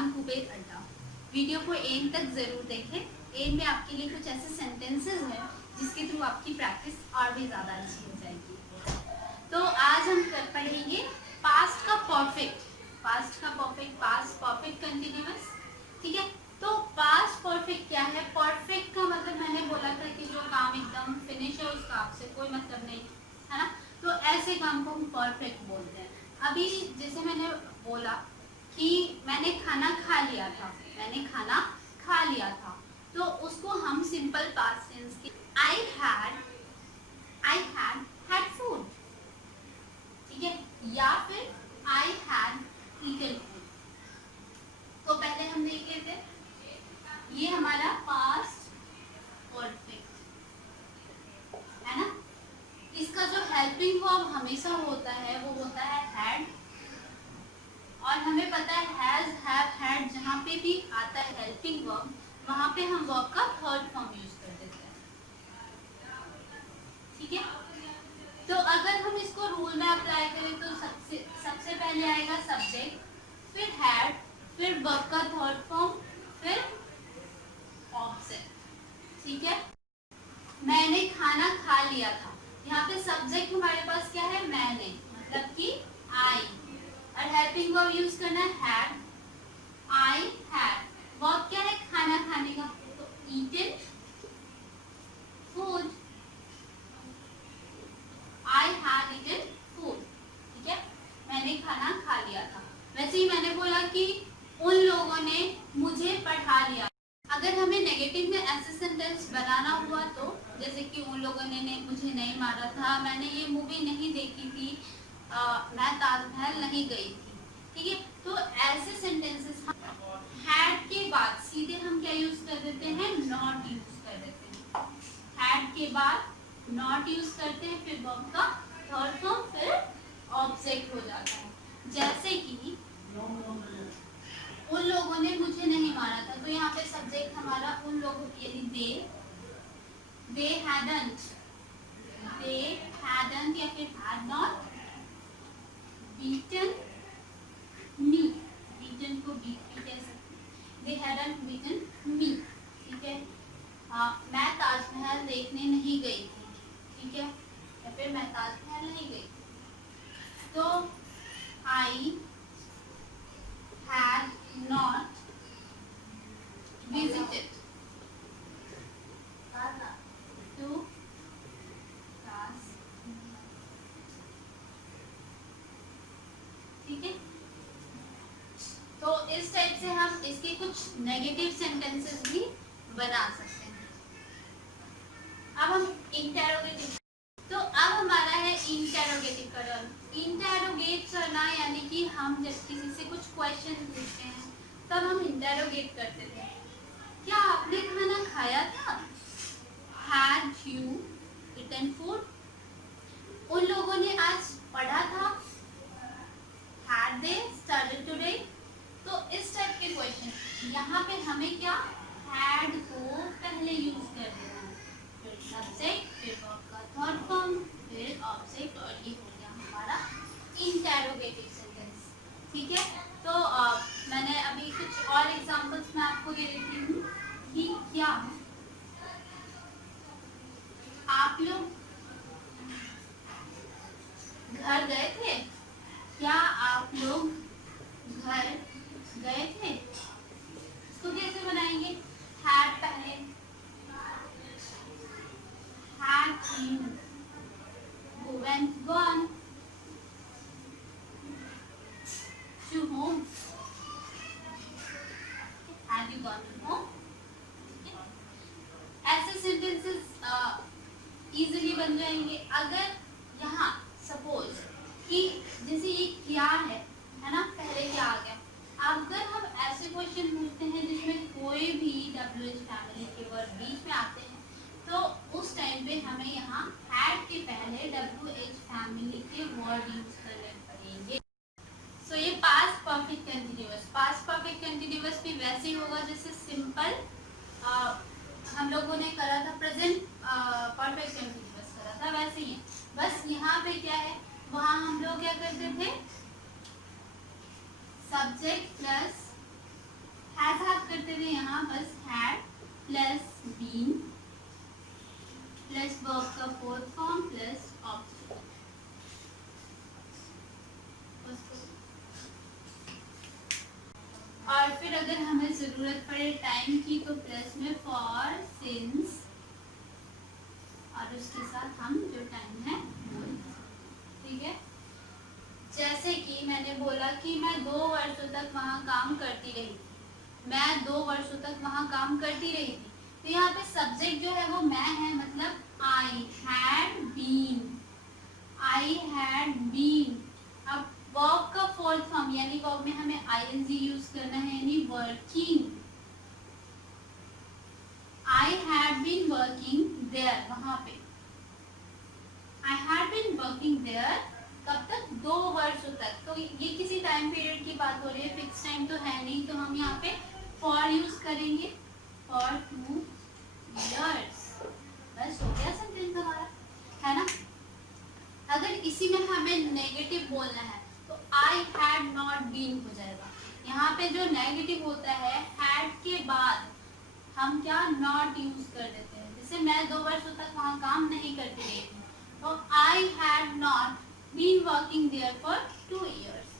खान कुबेर अड्डा। वीडियो को एंड तक जरूर देखें। एंड में आपके लिए कुछ ऐसे सेंटेंसेस हैं जिसके थ्रू आपकी प्रैक्टिस और भी ज़्यादा अच्छी हो जाएगी। तो आज हम पढ़ेंगे पास्ट का परफेक्ट, पास्ट परफेक्ट कंटिन्यूअस। ठीक है, तो पास्ट परफेक्ट क्या है? परफेक्ट का मतलब मैंने बोला था कि जो काम एकदम फिनिश है उसका आपसे कोई मतलब नहीं है ना, तो ऐसे काम को हम परफेक्ट बोलते हैं। अभी जैसे मैंने बोला कि मैंने खाना खा लिया था, मैंने खाना खा लिया था, तो उसको हम सिंपल पास्ट टेंस के आई हैड हैड फूड, ठीक है, या फिर आई हैड ईटन फूड। तो पहले हम देखे थे ये हमारा पास्ट परफेक्ट है ना। इसका जो हेल्पिंग वर्ब हमेशा होता है वो होता है हैड, और हमें पता है हैज, हैव, हैड जहाँ पे भी आता है हेल्पिंग वर्ब वहां पे हम वर्ब का थर्ड फॉर्म यूज कर देते हैं। ठीक है, तो अगर हम इसको रूल में अप्लाई करें तो सबसे पहले आएगा सब्जेक्ट, फिर हैड, फिर वर्ब का थर्ड फॉर्म, फिर ऑब्जेक्ट। ठीक है, मैंने खाना खा लिया था, यहाँ पे सब्जेक्ट हमारे पास क्या है? मैंने, मतलब कि आई, और हेल्पिंग वर्ब यूज करना है हैड, आई हैड। वर्ब क्या है? खाना खाने का, तो eaten food, I had eaten food. ठीक है, मैंने खाना खा लिया था। वैसे ही मैंने बोला कि उन लोगों ने मुझे पढ़ा लिया। अगर हमें नेगेटिव में ऐसे सेंटेंस बनाना हुआ तो जैसे कि उन लोगों ने मुझे नहीं मारा था, मैंने ये मूवी नहीं देखी थी, मैं ताजमहल नहीं गई थी। ठीक है, तो ऐसे सेंटेंसेस हैड के बाद सीधे हम क्या यूज कर देते हैं? नॉट यूज कर देते हैं। हैड के बाद नॉट यूज करते हैं, फिर वर्ब का थर्ड फॉर्म, फिर ऑब्जेक्ट हो जाता है। जैसे कि उन लोगों ने मुझे नहीं मारा था, तो यहाँ पे सब्जेक्ट हमारा उन लोगों, यानी दे hadn't या फिर had not beaten me, beaten को beat भी कह सकते हैं, they hadn't beaten me। ठीक है, मैं ताजमहल देखने नहीं गई थी, ठीक है, या फिर मैं ताजमहल नहीं गई थी। तो I had not visited to class। ठीक है, तो इस टाइप से हम इसके कुछ नेगेटिव सेंटेंसेस भी बना सकते हैं। अब हम इंटेरोगेटिव, तो अब हमारा है इंटेरोगेटिव का टर्न। इंटेरोगेट करना यानी कि हम जब किसी से कुछ क्वेश्चन पूछते हैं तब हम इंटेरोगेट करते थे। क्या आपने खाना खाया था? Had you eaten food? उन लोगों ने आज पढ़ा था? Had they studied today? तो इस टाइप के क्वेश्चन यहाँ पे हमें क्या had को पहले यूज कर देना है, फिर सब्जेक्ट, फिर वर्ब का थर्ड फॉर्म, फिर ऑब्जेक्ट, और ये हो गया हमारा इंटेरोगेटिव सेंटेंस। ठीक है, तो मैंने अभी कुछ और एग्जांपल्स मैं आपको दे देती हूँ कि क्या आप लोग घर गए थे? क्या आप लोग घर गए थे? इसको कैसे बनाएंगे? हैड पहले, had you went gone to home, had you gone to home? ऐसे सेंटेंसेस इजीली बन जाएंगे। अगर यहाँ सपोज कि जैसे ये क्या है ना, पहले क्या आ गया। अगर हम ऐसे क्वेश्चन पूछते हैं जिसमें कोई भी WH फैमिली के वर्ड बीच में आते हैं तो उस टाइम पे हमें यहाँ हैड के पहले WH फैमिली के वर्ड यूज करने पड़ेंगे। सो ये पास्ट परफेक्ट कंटिन्यूअस भी वैसे ही होगा जैसे सिंपल हम लोगों ने करा था, प्रेजेंट परफेक्ट कंटिन्यूअस करा था, वैसे ही है। बस यहाँ पे क्या है, वहाँ हम लोग क्या करते थे, सब्जेक्ट प्लस ऐसा आप करते थे यहाँ, बस had plus been plus verb का फोर्थ फॉर्म प्लस ऑब्जेक्ट। और फिर अगर हमें जरूरत पड़े टाइम की तो प्लस में फॉर, सिंस और उसके साथ हम जो टाइम है वो, ठीक है। जैसे कि मैंने बोला कि मैं 2 वर्षों तक वहाँ काम करती रही, मैं 2 वर्षों तक वहाँ काम करती रही थी। तो यहाँ पे सब्जेक्ट जो है वो मैं है, मतलब I had been, I had been. अब वर्ब का फोर्थ फॉर्म यानी वर्ब में हमें आईएनजी यूज करना है, यानी working. I had been working there, वहां पे I had been working there कब तक? 2 वर्षों तक। तो ये किसी टाइम पीरियड की बात हो रही है, फिक्स टाइम तो है नहीं, तो हम यहाँ पे फॉर यूज करेंगे, फॉर 2 years। बस हो गया सेंटेंस हमारा, है ना। अगर इसी में हमें नेगेटिव बोलना है तो आई हैड नॉट बीन हो जाएगा। यहाँ पे जो नेगेटिव होता है, हैड के बाद हम क्या नॉट यूज कर देते हैं। जैसे मैं 2 वर्षों तक वहाँ काम नहीं करती रही थी, तो I had not been working there for 2 years।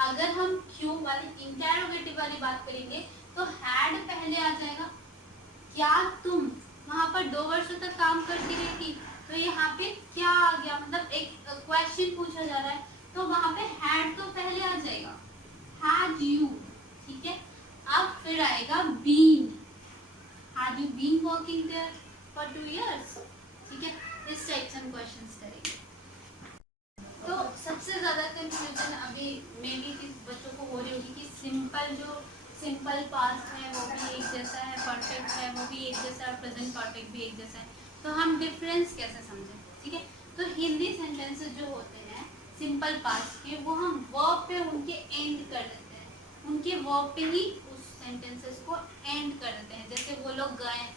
अगर हम क्यों वाली इंटरोगेटिव वाली बात करेंगे तो हैड पहले आ जाएगा। क्या तुम वहां पर 2 वर्षों तक काम करती रही थी? तो यहाँ पे क्या आ गया, मतलब एक क्वेश्चन पूछा जा रहा है, तो वहां पे हैड तो पहले आ जाएगा, हैड यू, ठीक है। अब फिर आएगा been, had you been working there for 2 years, ठीक है। इस टाइप से हम क्वेश्चंस करेंगे। तो सबसे ज्यादा कंफ्यूजन अभी मेरी बच्चों को हो रही होगी कि सिंपल पास्ट है वो भी एक जैसा है, परफेक्ट है वो भी एक जैसा है, प्रेजेंट परफेक्ट भी एक जैसा है, तो हम डिफरेंस कैसे समझें, ठीक है। तो हिंदी सेंटेंसेस जो होते हैं सिंपल पास्ट के, वो हम वर्ब पे उनके एंड कर देते हैं, उनके वर्ब पे ही उस सेंटेंसेस को एंड कर देते हैं। जैसे वो लोग गए,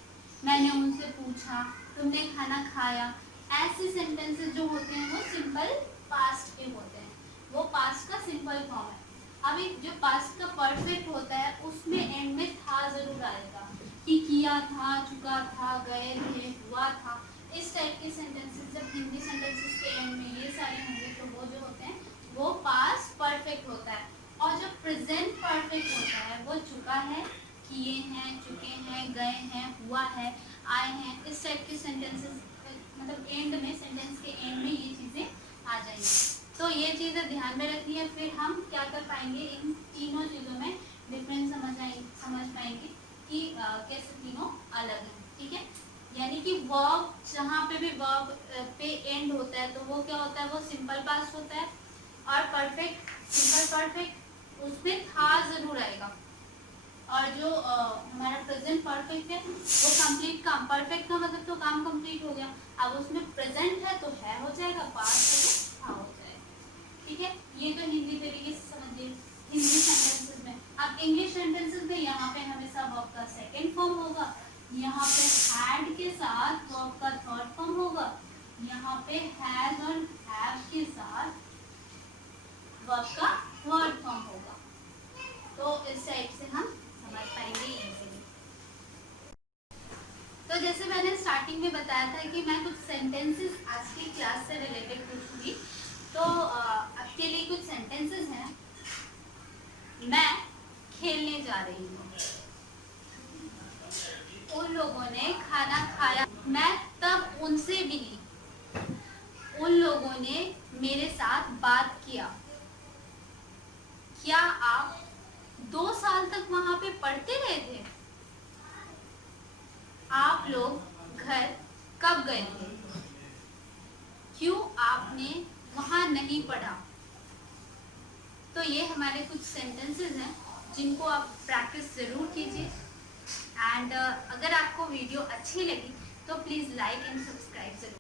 मैंने उनसे पूछा, तुमने खाना खाया, ऐसे सेंटेंसेस जो होते हैं वो सिंपल पास्ट के होते हैं, वो पास्ट का सिंपल फॉर्म है। अभी जो पास्ट का परफेक्ट होता है उसमें एंड में था जरूर आएगा, कि किया था, चुका था, गए थे, हुआ था। इस टाइप के सेंटेंसेस जब हिंदी सेंटेंसेस के एंड में ये सारे होंगे तो वो जो होते हैं वो पास्ट परफेक्ट होता है। और जो प्रेजेंट परफेक्ट होता है वो चुका है, किए हैं, चुके हैं, गए हैं, हुआ है, आए हैं, इस टाइप के सेंटेंसेस मतलब एंड में, सेंटेंस के एंड में ये चीजें आ जाएंगी। तो ये चीजें ध्यान में रखनी है, फिर हम क्या कर पाएंगे, इन तीनों चीजों में डिफरेंस समझ पाएंगे कि कैसे तीनों अलग हैं, ठीक है। यानी कि वर्ब जहाँ पे भी वर्ब पे एंड होता है तो वो क्या होता है, वो सिंपल पास्ट होता है। और परफेक्ट, सिंपल परफेक्ट, उसमें था जरूर आएगा। और जो हमारा प्रेजेंट परफेक्ट है वो कंप्लीट काम, परफेक्ट का मतलब तो काम कंप्लीट हो गया, अब उसमें प्रेजेंट है तो है हो जाएगा, पास्ट है तो हाँ हो जाएगा, ठीक है। ये तो हिंदी तरीके से समझिए हिंदी सेंटेंसेस में। अब इंग्लिश सेंटेंसेस में यहाँ पे हमेशा वर्ब का सेकंड फॉर्म होगा, यहाँ पे हैड के साथ वर्ब का थर्ड फॉर्म होगा, यहाँ पे हैज और हैव के साथ वर्ब का थर्ड फॉर्म होगा। तो इस टाइप से हम समझ पाएंगे इजीली। तो जैसे मैंने स्टार्टिंग में बताया था कि मैं कुछ सेंटेंसेस आज की क्लास से रिलेटेड पूछूंगी, तो आपके लिए कुछ सेंटेंसेस हैं। मैं खेलने जा रही हूँ, उन लोगों ने खाना खाया, मैं तब उनसे मिली, उन लोगों ने मेरे साथ बात किया। क्या आप 2 साल तक वहां पे पढ़ते रहे थे? आप लोग घर कब गए थे? क्यों आपने वहां नहीं पढ़ा? तो ये हमारे कुछ सेंटेंसेस हैं जिनको आप प्रैक्टिस ज़रूर कीजिए। एंड अगर आपको वीडियो अच्छी लगी तो प्लीज़ लाइक एंड सब्सक्राइब ज़रूर।